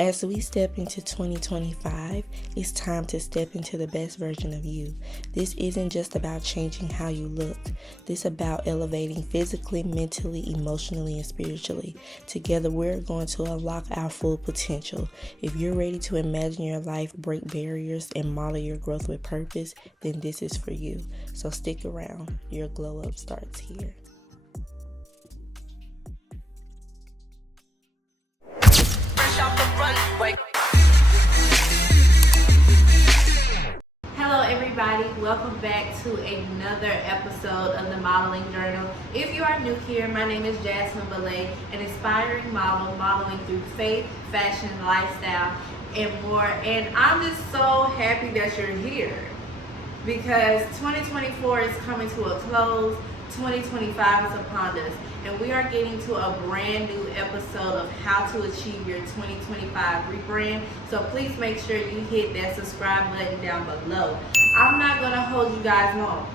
As we step into 2025, it's time to step into the best version of you. This isn't just about changing how you look. This is about elevating physically, mentally, emotionally, and spiritually. Together, we're going to unlock our full potential. If you're ready to imagine your life, break barriers, and model your growth with purpose, then this is for you. So stick around. Your glow up starts here. Hello everybody, welcome back to another episode of the Modeling Journal. If you are new here, my name is Jasmine Belay, an inspiring model modeling through faith, fashion, lifestyle, and more. And I'm just so happy that you're here because 2024 is coming to a close. 2025 is upon us, and we are getting to a brand new episode of how to achieve your 2025 rebrand. So please make sure you hit that subscribe button down below. I'm not going to hold you guys long.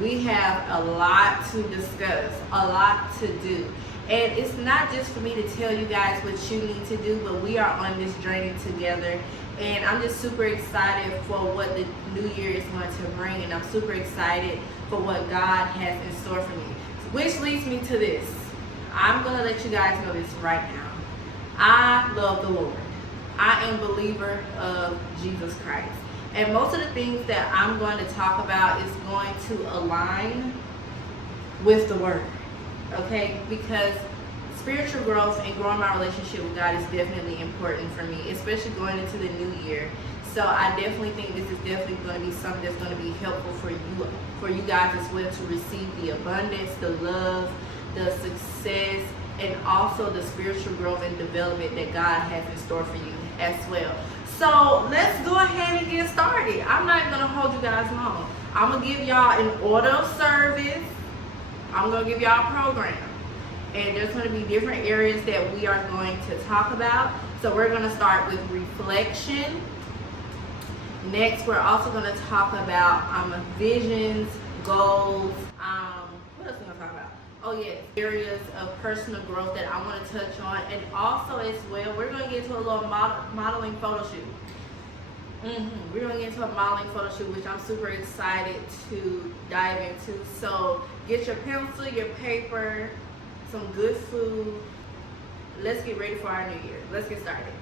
We have a lot to discuss, a lot to do. And it's not just for me to tell you guys what you need to do, but we are on this journey together. And I'm just super excited for what the new year is going to bring. And I'm super excited for what God has in store for me. Which leads me to this. I'm going to let you guys know this right now. I love the Lord. I am a believer of Jesus Christ. And most of the things that I'm going to talk about is going to align with the Word. Okay? Because spiritual growth and growing my relationship with God is definitely important for me, especially going into the new year. So I definitely think this is definitely going to be something that's going to be helpful for you guys as well, to receive the abundance, the love, the success, and also the spiritual growth and development that God has in store for you as well. So let's go ahead and get started. I'm not going to hold you guys long. I'm going to give y'all an order of service. I'm going to give y'all a program. And there's going to be different areas that we are going to talk about. So we're going to start with reflection. Next, we're also going to talk about visions, goals. What else are we going to talk about? Oh yes, areas of personal growth that I want to touch on. And also as well, we're going to get into a little modeling photo shoot. We're going to get into a modeling photo shoot, which I'm super excited to dive into. So get your pencil, your paper, some good food. Let's get ready for our new year. Let's get started.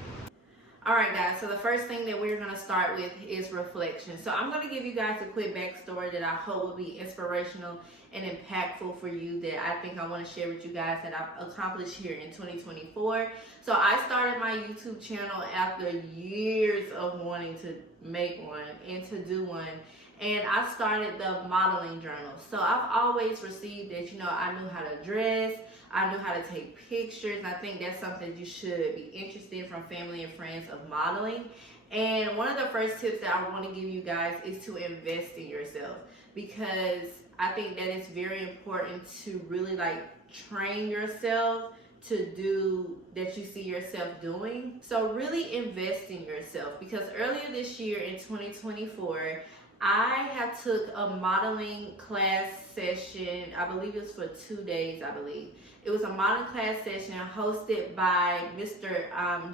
All right, guys, so the first thing that we're going to start with is reflection. So I'm going to give you guys a quick backstory that I hope will be inspirational and impactful for you, that I think I want to share with you guys that I've accomplished here in 2024. So I started my YouTube channel after years of wanting to make one and to do one. And I started the modeling journal. So I've always received that, I knew how to dress, I knew how to take pictures. I think that's something you should be interested in from family and friends of modeling. And one of the first tips that I want to give you guys is to invest in yourself, because I think that it's very important to really train yourself to do that you see yourself doing. So really invest in yourself, because earlier this year in 2024, I have took a modeling class session. I believe it was for 2 days, I believe. It was a modeling class session hosted by Mr.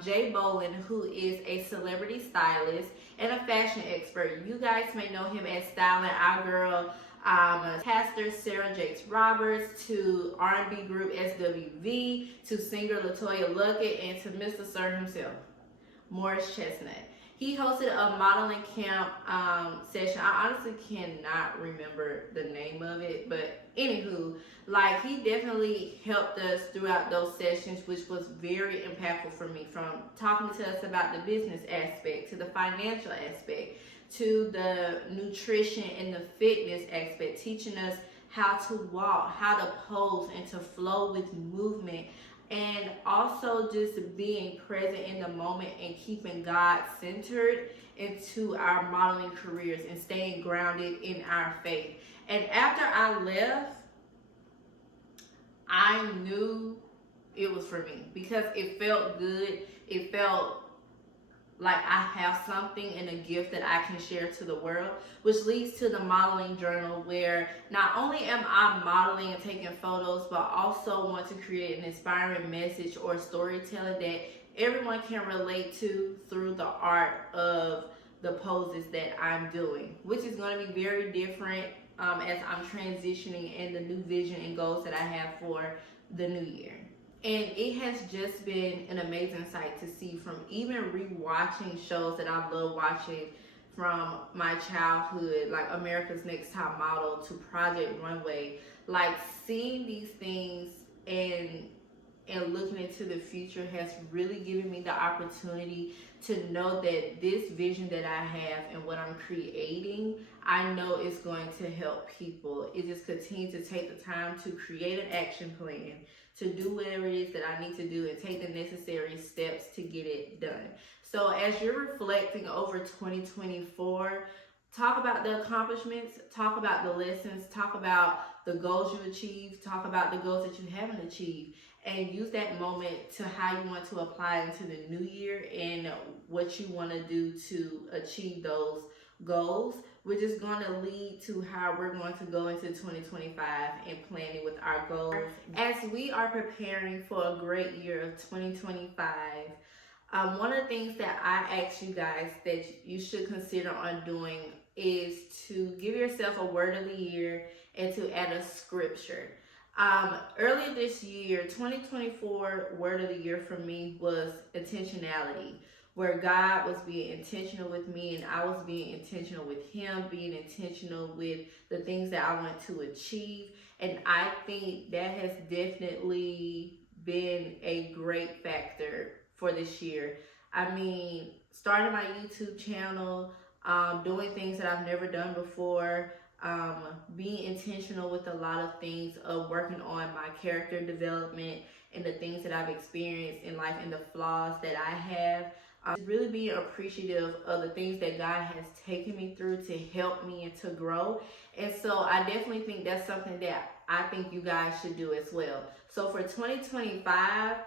Jay Bolin, who is a celebrity stylist and a fashion expert. You guys may know him as styling our girl, Pastor Sarah Jakes Roberts, to R&B group SWV, to singer LaToya Luckett, and to Mr. Sir himself, Morris Chestnut. He hosted a modeling camp session. I honestly cannot remember the name of it, but anywho, he definitely helped us throughout those sessions, which was very impactful for me, from talking to us about the business aspect, to the financial aspect, to the nutrition and the fitness aspect, teaching us how to walk, how to pose, and to flow with movement. And also just being present in the moment and keeping God centered into our modeling careers and staying grounded in our faith. And after I left, I knew it was for me, because it felt good. It felt like I have something and a gift that I can share to the world, which leads to the modeling journal, where not only am I modeling and taking photos, but also want to create an inspiring message or storytelling that everyone can relate to through the art of the poses that I'm doing, which is going to be very different as I'm transitioning in the new vision and goals that I have for the new year. And it has just been an amazing sight to see, from even rewatching shows that I've loved watching from my childhood, like America's Next Top Model to Project Runway. Like, seeing these things and looking into the future has really given me the opportunity to know that this vision that I have and what I'm creating, I know is going to help people. It just continues to take the time to create an action plan, to do whatever it is that I need to do and take the necessary steps to get it done. So as you're reflecting over 2024, talk about the accomplishments, talk about the lessons, talk about the goals you achieved, talk about the goals that you haven't achieved, and use that moment to how you want to apply into the new year and what you want to do to achieve those goals, which is going to lead to how we're going to go into 2025 and planning with our goals. As we are preparing for a great year of 2025, one of the things that I ask you guys that you should consider on doing is to give yourself a word of the year and to add a scripture. Earlier this year, 2024 word of the year for me was intentionality, where God was being intentional with me and I was being intentional with him, being intentional with the things that I want to achieve. And I think that has definitely been a great factor for this year. I mean, starting my YouTube channel, doing things that I've never done before, being intentional with a lot of things, of working on my character development and the things that I've experienced in life and the flaws that I have. Really being appreciative of the things that God has taken me through to help me and to grow. And so I definitely think that's something that I think you guys should do as well. So for 2025,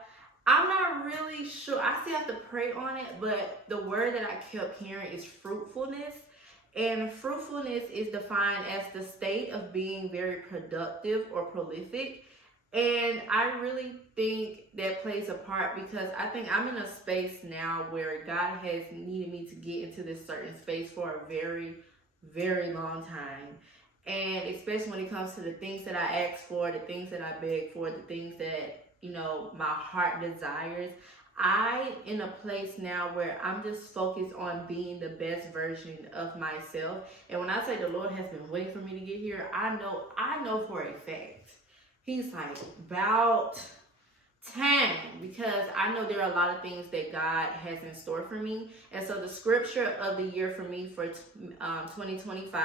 I'm not really sure. I still have to pray on it, but the word that I kept hearing is fruitfulness. And fruitfulness is defined as the state of being very productive or prolific. And I really think that plays a part, because I think I'm in a space now where God has needed me to get into this certain space for a very, very long time. And especially when it comes to the things that I ask for, the things that I beg for, the things that, you know, my heart desires. I'm in a place now where I'm just focused on being the best version of myself. And when I say the Lord has been waiting for me to get here, I know for a fact. He's like, about time, because I know there are a lot of things that God has in store for me. And so the scripture of the year for me for 2025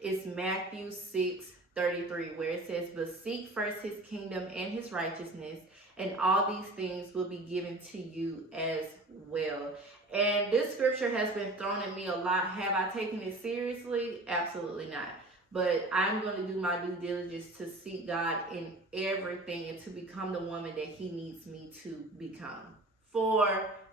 is Matthew 6:33, where it says, "But seek first his kingdom and his righteousness, and all these things will be given to you as well." And this scripture has been thrown at me a lot. Have I taken it seriously? Absolutely not. But I'm going to do my due diligence to seek God in everything and to become the woman that he needs me to become, for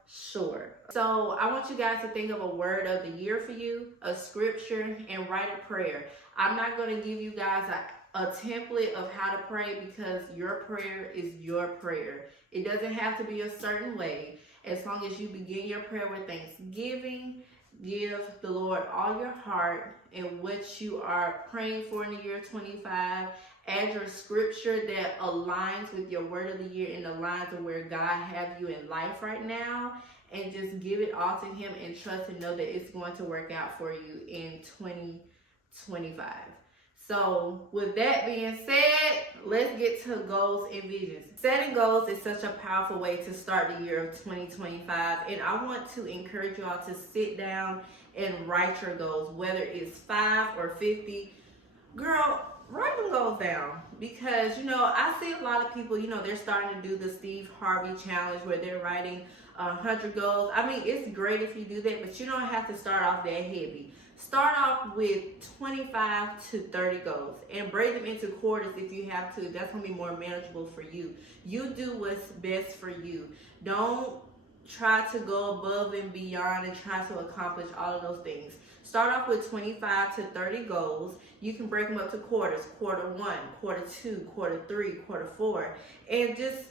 sure. So I want you guys to think of a word of the year for you, a scripture, and write a prayer. I'm not going to give you guys a template of how to pray, because your prayer is your prayer. It doesn't have to be a certain way. As long as you begin your prayer with thanksgiving, give the Lord all your heart and what you are praying for in the year 25. Add your scripture that aligns with your word of the year and aligns with where God has you in life right now. And just give it all to him and trust and know that it's going to work out for you in 2025. So with that being said, let's get to goals and visions. Setting goals is such a powerful way to start the year of 2025. And I want to encourage you all to sit down and write your goals, whether it's 5 or 50. Girl, write them goals down, because, you know, I see a lot of people, you know, they're starting to do the Steve Harvey challenge where they're writing 100 goals. I mean, it's great if you do that, but you don't have to start off that heavy. Start off with 25 to 30 goals and break them into quarters if you have to. That's going to be more manageable for you. You do what's best for you. Don't try to go above and beyond and try to accomplish all of those things. Start off with 25 to 30 goals. You can break them up to quarters. Quarter 1, quarter 2, quarter 3, quarter 4. And just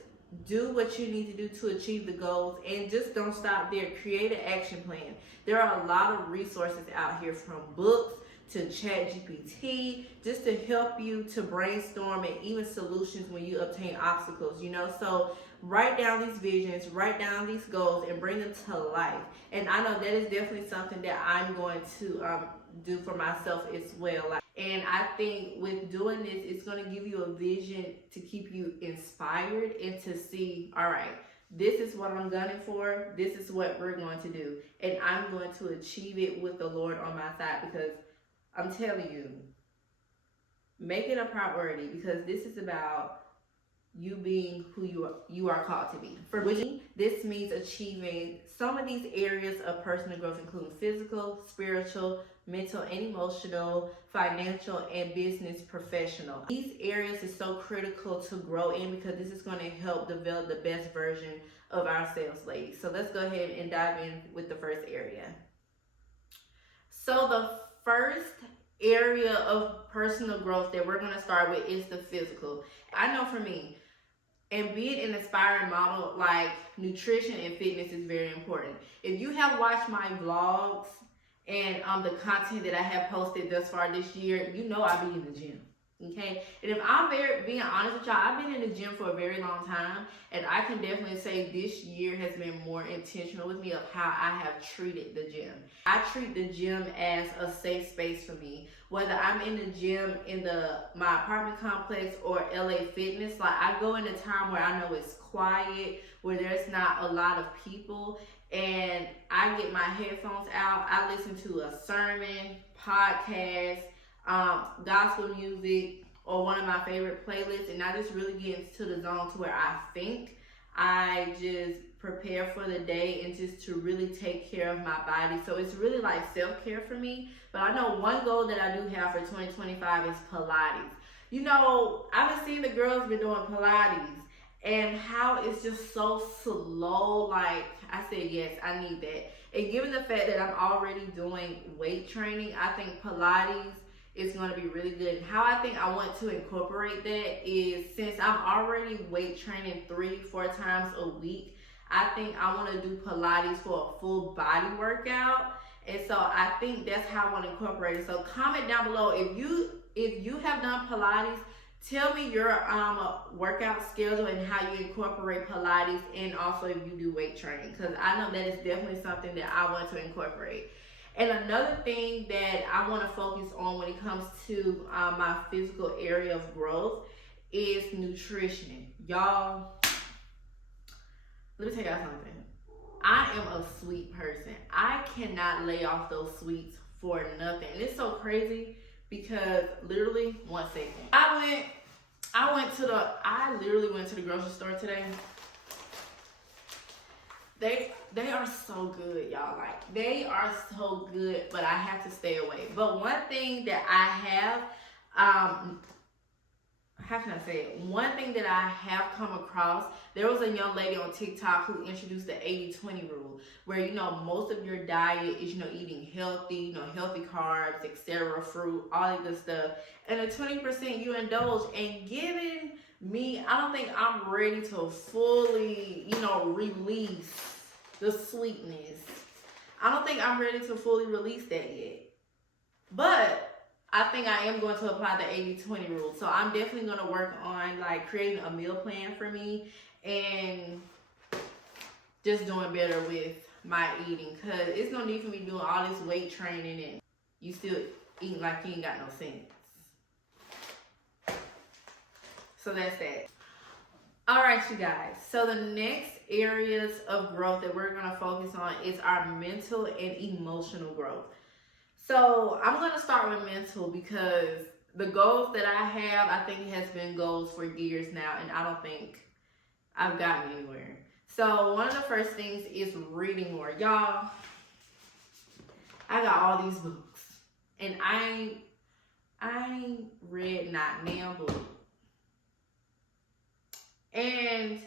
do what you need to do to achieve the goals, and just don't stop there. Create an action plan. There are a lot of resources out here, from books to chat GPT, just to help you to brainstorm and even solutions when you obtain obstacles, so write down these visions, write down these goals, and bring them to life. And I know that is definitely something that I'm going to do for myself as well. And I think with doing this, it's going to give you a vision to keep you inspired and to see, all right, this is what I'm gunning for. This is what we're going to do. And I'm going to achieve it with the Lord on my side, because I'm telling you, make it a priority, because this is about you being who you are called to be. For me, this means achieving some of these areas of personal growth, including physical, spiritual, mental and emotional, financial, and business professional. These areas is so critical to grow in, because this is going to help develop the best version of ourselves, ladies. So let's go ahead and dive in with the first area. So the first area of personal growth that we're going to start with is the physical. I know for me, and being an inspiring model, like, nutrition and fitness is very important. If you have watched my vlogs and the content that I have posted thus far this year, you know I be in the gym. Okay, and if I'm being honest with y'all, I've been in the gym for a very long time, and I can definitely say this year has been more intentional with me of how I have treated the gym. I treat the gym as a safe space for me. Whether I'm in the gym in my apartment complex or LA Fitness, like, I go in a time where I know it's quiet, where there's not a lot of people, and I get my headphones out. I listen to a sermon, podcast, gospel music, or one of my favorite playlists, and I just really get into the zone to where I think. I just prepare for the day and just to really take care of my body. So it's really like self-care for me. But I know one goal that I do have for 2025 is Pilates. I've been seeing the girls been doing Pilates, and how it's just so slow. Like, I said, yes, I need that. And given the fact that I'm already doing weight training, I think Pilates is going to be really good. And how I think I want to incorporate that is, since I'm already weight training 3-4 times a week, I think I want to do Pilates for a full body workout. And so I think that's how I want to incorporate it. So comment down below if you have done Pilates. Tell me your workout schedule and how you incorporate Pilates, and also if you do weight training, because I know that is definitely something that I want to incorporate. And another thing that I want to focus on when it comes to my physical area of growth is nutrition. Y'all, let me tell y'all something. I am a sweet person. I cannot lay off those sweets for nothing. And it's so crazy, because literally, 1 second. I literally went to the grocery store today. They are so good, y'all. Like, they are so good, but I have to stay away. But one thing that I have, how can I say it? One thing that I have come across, there was a young lady on TikTok who introduced the 80-20 rule, where, most of your diet is, eating healthy, healthy carbs, etc., fruit, all that good stuff. And the 20% you indulge. And given me, I don't think I'm ready to fully, release the sweetness. I don't think I'm ready to fully release that yet. But I think I am going to apply the 80-20 rule. So I'm definitely going to work on, like, creating a meal plan for me and just doing better with my eating. Because it's no need for me doing all this weight training and you still eating like you ain't got no sense. So that's that. All right, you guys. So the next areas of growth that we're going to focus on is our mental and emotional growth. So I'm going to start with mental, because the goals that I have, I think it has been goals for years now, and I don't think I've gotten anywhere. So one of the first things is reading more. Y'all, I got all these books, and I ain't read not now book. And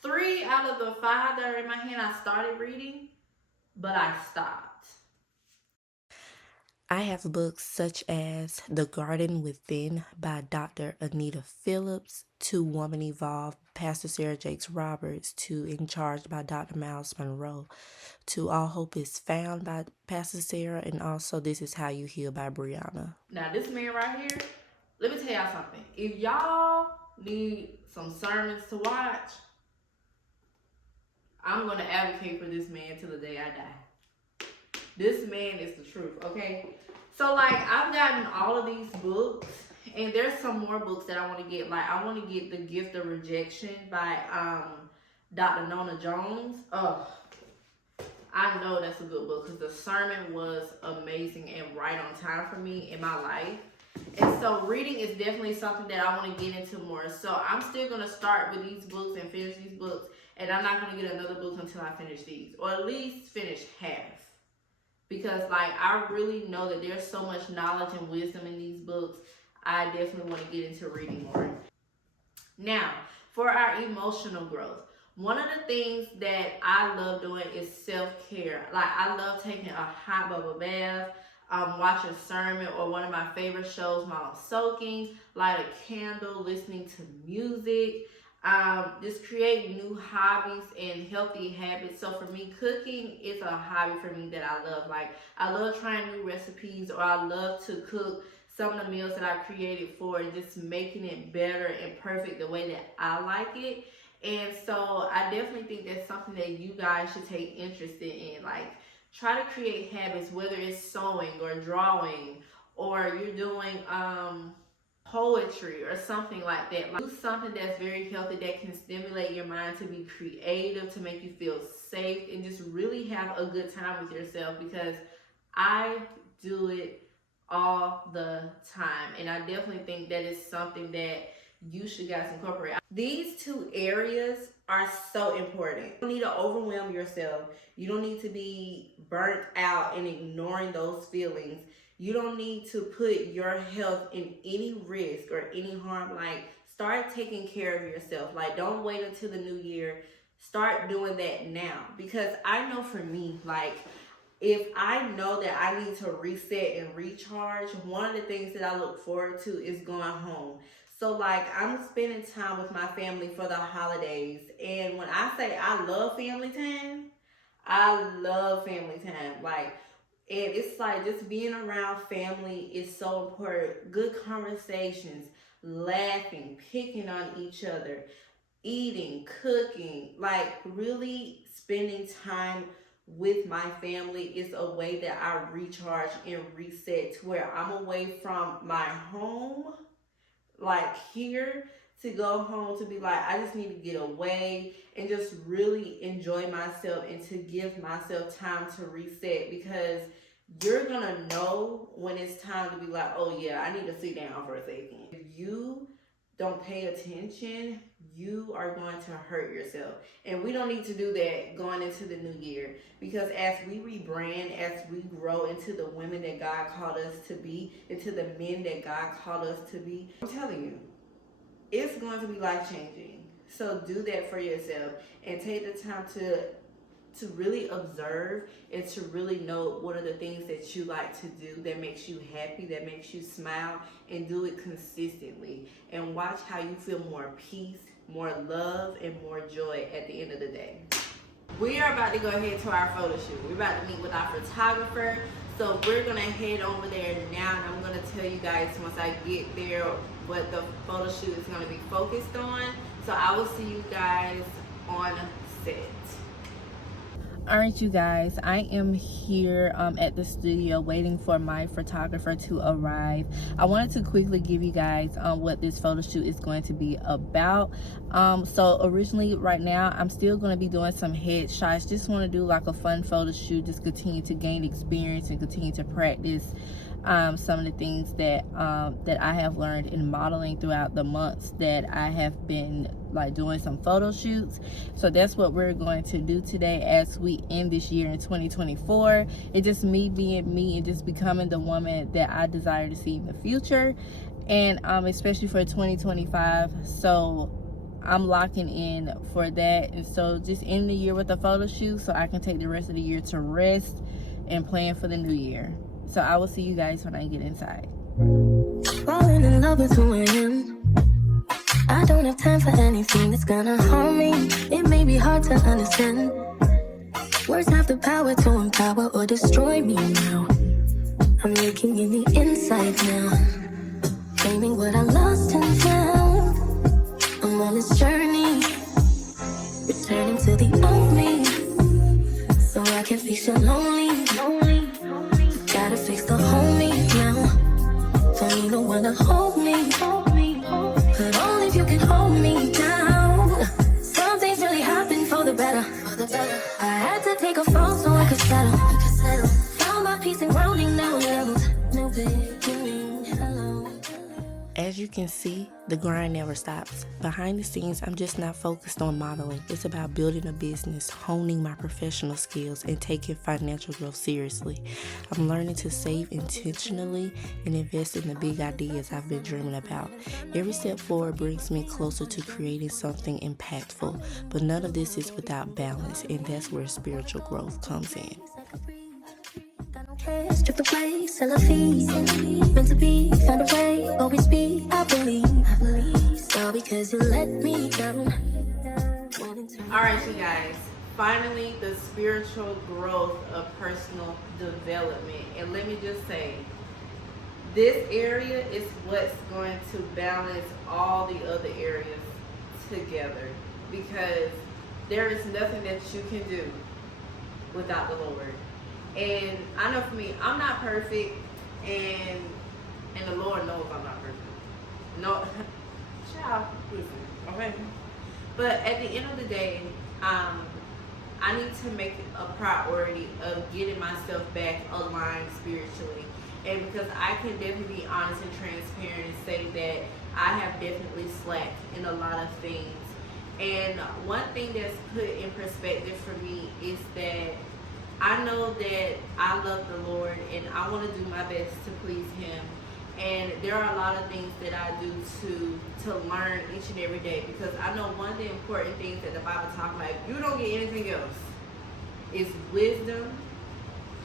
3 out of the 5 that are in my hand, I started reading, but I stopped. I have books such as The Garden Within by Dr. Anita Phillips, To Woman Evolve, Pastor Sarah Jakes Roberts, To In Charge by Dr. Miles Monroe, To All Hope Is Found by Pastor Sarah, and also This Is How You Heal by Brianna. Now, this man right here, let me tell y'all something. If y'all need some sermons to watch, I'm going to advocate for this man till the day I die. This man is the truth, okay? So, like, I've gotten all of these books, and there's some more books that I want to get. Like, I want to get The Gift of Rejection by Dr. Nona Jones. Oh, I know that's a good book because the sermon was amazing and right on time for me in my life. And so reading is definitely something that I want to get into more. So I'm still going to start with these books and finish these books. And I'm not going to get another book until I finish these. Or at least finish half. Because, like, I really know that there's so much knowledge and wisdom in these books. I definitely want to get into reading more. Now, for our emotional growth. One of the things that I love doing is self-care. Like, I love taking a hot bubble bath, watching a sermon or one of my favorite shows while I'm soaking, light a candle, listening to music, just create new hobbies and healthy habits. So for me, cooking is a hobby for me that I love. Like, I love trying new recipes, or I love to cook some of the meals that I created for and just making it better and perfect the way that I like it. And so I definitely think that's something that you guys should take interest in. Like, try to create habits, whether it's sewing or drawing, or you're doing poetry or something like that. Like, do something that's very healthy that can stimulate your mind to be creative, to make you feel safe, and just really have a good time with yourself, because I do it all the time. And I definitely think that is something that you should guys incorporate. These two areas are so important. You don't need to overwhelm yourself. You don't need to be burnt out and ignoring those feelings. You don't need to put your health in any risk or any harm. Like, start taking care of yourself. Like, don't wait until the new year. Start doing that now. Because I know for me, like, if I know that I need to reset and recharge, one of the things that I look forward to is going home. So, like, I'm spending time with my family for the holidays. And when I say I love family time, I love family time. Like, and it's like just being around family is so important. Good conversations, laughing, picking on each other, eating, cooking, like really spending time with my family is a way that I recharge and reset, to where I'm away from my home, like here, to go home, to be like, I just need to get away and just really enjoy myself and to give myself time to reset. Because you're gonna know when it's time to be like, oh yeah, I need to sit down for a second. If you don't pay attention, you are going to hurt yourself. And we don't need to do that going into the new year, because as we rebrand, as we grow into the women that God called us to be, into the men that God called us to be, I'm telling you, it's going to be life-changing. So do that for yourself and take the time to really observe and to really know what are the things that you like to do that makes you happy, that makes you smile, and do it consistently. And watch how you feel more peace, more love, and more joy at the end of the day. We are about to go ahead to our photo shoot. We're about to meet with our photographer. So we're gonna head over there now, and I'm gonna tell you guys once I get there what the photo shoot is gonna be focused on. So I will see you guys on set. Alright, you guys, I am here at the studio waiting for my photographer to arrive. I wanted to quickly give you guys what this photo shoot is going to be about. So originally, right now, I'm still going to be doing some headshots. Just want to do like a fun photo shoot, just continue to gain experience and continue to practice some of the things that that I have learned in modeling throughout the months that I have been like doing some photo shoots. So that's what we're going to do today as we end this year in 2024. It's just me being me and just becoming the woman that I desire to see in the future, and especially for 2025. So I'm locking in for that, and so just end the year with a photo shoot so I can take the rest of the year to rest and plan for the new year. So I will see you guys when I get inside. Falling in love with who I am. I don't have time for anything that's gonna harm me. It may be hard to understand. Words have the power to empower or destroy me now. I'm looking in the inside now, claiming what I lost and found. I'm on this journey, returning to the old me, so I can fix your lonely. Gotta fix the whole me now. Don't need no one to hold me, but only if you can hold me down. Some things really happen for the better. I had to take a fall so I could settle. Found my peace and grounding now levels. New beginning, hello. As you can see, the grind never stops. Behind the scenes, I'm just not focused on modeling. It's about building a business, honing my professional skills, and taking financial growth seriously. I'm learning to save intentionally and invest in the big ideas I've been dreaming about. Every step forward brings me closer to creating something impactful, but none of this is without balance, and that's where spiritual growth comes in. Stripped away, sell a fee. Meant to be, found a way, always be. I believe. All because you let me down. Alright, you guys. Finally, the spiritual growth of personal development. And let me just say, this area is what's going to balance all the other areas together. Because there is nothing that you can do without the Lord. And I know for me, I'm not perfect, and the Lord knows I'm not perfect. No, child, listen, okay? But at the end of the day, I need to make a priority of getting myself back aligned spiritually. And because I can definitely be honest and transparent and say that I have definitely slacked in a lot of things. And one thing that's put in perspective for me is that I know that I love the Lord and I want to do my best to please Him. And there are a lot of things that I do to learn each and every day, because I know one of the important things that the Bible talks about, if you don't get anything else, is wisdom.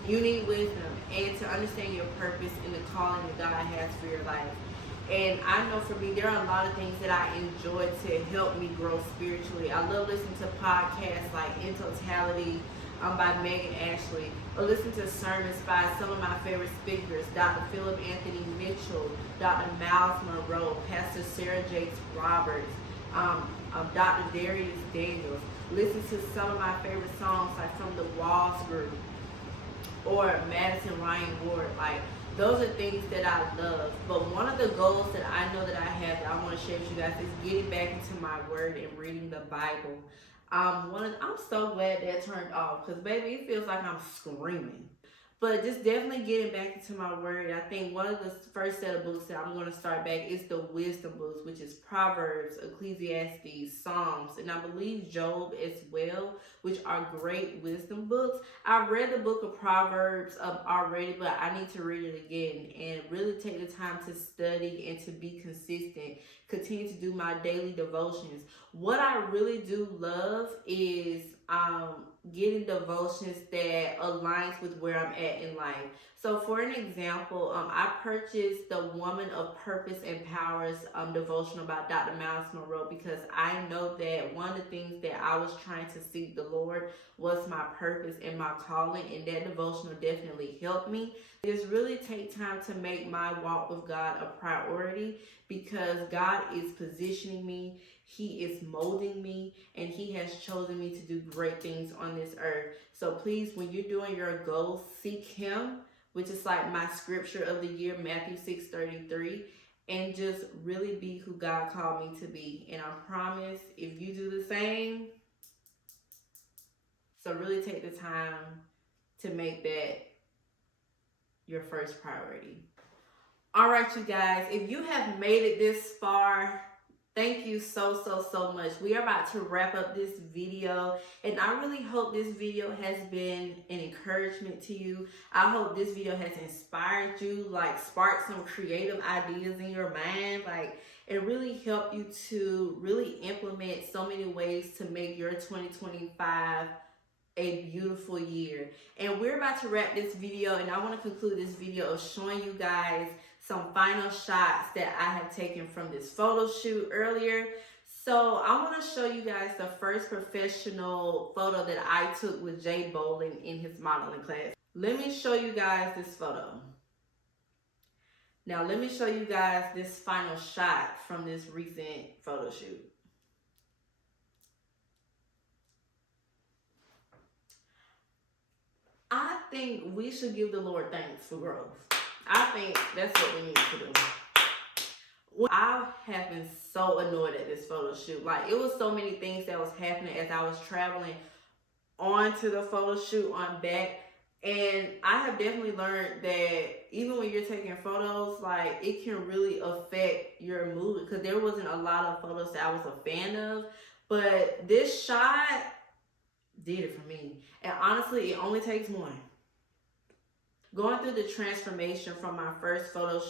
You need wisdom and to understand your purpose and the calling that God has for your life. And I know for me, there are a lot of things that I enjoy to help me grow spiritually. I love listening to podcasts like In Totality, by Megan Ashley, or listen to sermons by some of my favorite speakers, Dr. Philip Anthony Mitchell, Dr. Miles Monroe, Pastor Sarah Jakes Roberts, Dr. Darius Daniels. Listen to some of my favorite songs like from the Walls Group or Madison Ryan Ward. Like, those are things that I love. But one of the goals that I know that I have that I want to share with you guys is getting back into my word and reading the Bible. I'm so glad that turned off, because baby, it feels like I'm screaming. But just definitely getting back into my word. I think one of the first set of books that I'm going to start back is the wisdom books, which is Proverbs, Ecclesiastes, Psalms, and I believe Job as well, which are great wisdom books. I read the book of Proverbs already, but I need to read it again and really take the time to study and to be consistent. Continue to do my daily devotions. What I really do love is getting devotions that aligns with where I'm at in life. So for an example, I purchased the Woman of Purpose and Powers devotional by Dr. Miles Monroe, because I know that one of the things that I was trying to seek the Lord was my purpose and my calling, and that devotional definitely helped me. Just really take time to make my walk with God a priority, because God is positioning me, He is molding me, and He has chosen me to do great things on this earth. So please, when you're doing your goals, seek Him, which is like my scripture of the year, Matthew 6:33, and just really be who God called me to be. And I promise, if you do the same, so really take the time to make that your first priority. All right, you guys, if you have made it this far, thank you so much. We are about to wrap up this video, and I really hope this video has been an encouragement to you. I hope this video has inspired you, like sparked some creative ideas in your mind, like it really helped you to really implement so many ways to make your 2025 a beautiful year. And we're about to wrap this video, and I want to conclude this video of showing you guys some final shots that I have taken from this photo shoot earlier. So I want to show you guys the first professional photo that I took with Jay Bolin in his modeling class. Let me show you guys this photo. Now let me show you guys this final shot from this recent photo shoot. I think we should give the Lord thanks for growth. I think that's what we need to do. I have been so annoyed at this photo shoot. Like, it was so many things that was happening as I was traveling onto the photo shoot on back. And I have definitely learned that even when you're taking photos, like, it can really affect your mood, because there wasn't a lot of photos that I was a fan of. But this shot did it for me. And honestly, it only takes one. Going through the transformation from my first photo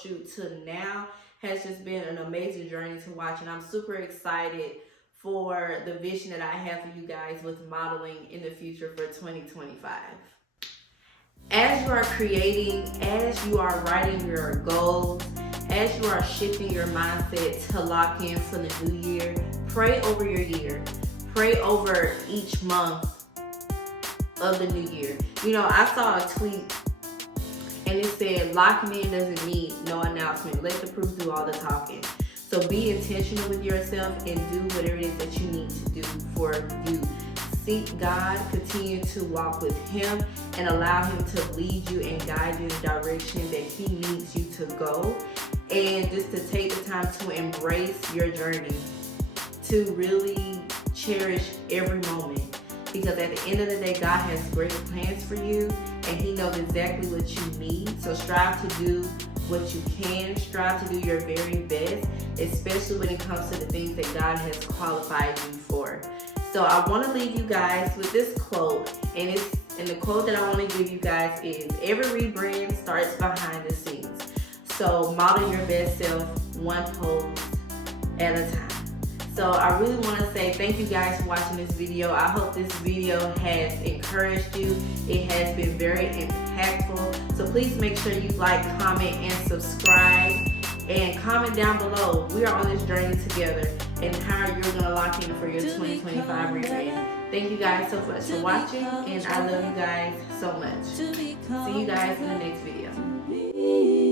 shoot to now has just been an amazing journey to watch, and I'm super excited for the vision that I have for you guys with modeling in the future for 2025. As you are creating, as you are writing your goals, as you are shifting your mindset to lock in for the new year, pray over your year. Pray over each month of the new year. You know, I saw a tweet and it said, locking in doesn't need no announcement. Let the proof do all the talking. So be intentional with yourself and do whatever it is that you need to do for you. Seek God, continue to walk with Him, and allow Him to lead you and guide you in the direction that He needs you to go. And just to take the time to embrace your journey, to really cherish every moment, because at the end of the day, God has great plans for you, and He knows exactly what you need. So strive to do what you can, strive to do your very best, especially when it comes to the things that God has qualified you for. So I want to leave you guys with this quote, and the quote that I want to give you guys is, every rebrand starts behind the scenes. So model your best self one pose at a time. So I really want to say thank you guys for watching this video. I hope this video has encouraged you. It has been very impactful. So please make sure you like, comment, and subscribe. And comment down below. We are on this journey together, and how you're going to lock in for your 2025 rebrand. Thank you guys so much for watching, and I love you guys so much. See you guys in the next video.